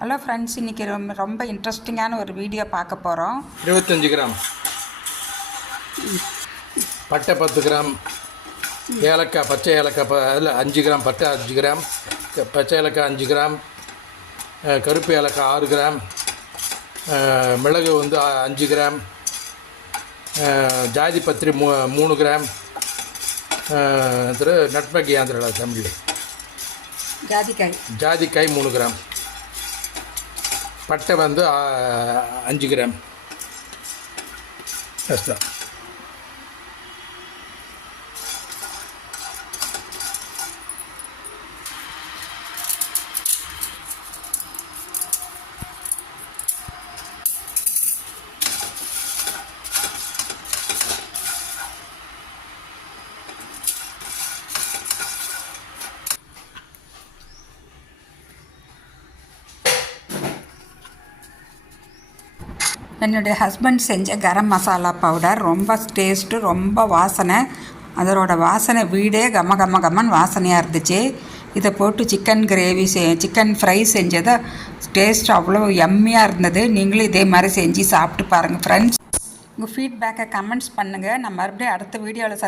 Hello friends, இன்றைக்கி ரொம்ப இன்ட்ரெஸ்டிங்கான ஒரு வீடியோ பார்க்க போகிறோம். 25 கிராம் பட்டை, 10 கிராம் ஏலக்காய், பச்சை ஏலக்காய் அதில் 5 கிராம் பட்டை, 5 கிராம் பச்சை ஏலக்காய், 5 கிராம் கருப்பு ஏலக்காய், 6 கிராம் மிளகு 5 கிராம் ஜாதி பத்திரி 3 கிராம் நட்மேக் ஆந்திரா தமிழ் ஜாதிக்காய் 3 கிராம் பட்டை 5 கிராம் தான். என்னுடைய ஹஸ்பண்ட் செஞ்ச கரம் மசாலா பவுடர் ரொம்ப டேஸ்ட்டு, ரொம்ப வாசனை. அதோட வாசனை வீடே கம்மன் வாசனையாக இருந்துச்சு. இதை போட்டு சிக்கன் கிரேவி சிக்கன் ஃப்ரை செஞ்சதை டேஸ்ட் அவ்வளோ யம்மியாக இருந்தது. நீங்களும் இதே மாதிரி செஞ்சு சாப்பிட்டு பாருங்கள் ஃப்ரெண்ட்ஸ். உங்கள் ஃபீட்பேக்கை கமெண்ட்ஸ் பண்ணுங்கள். நான் மறுபடியும் அடுத்த வீடியோவில்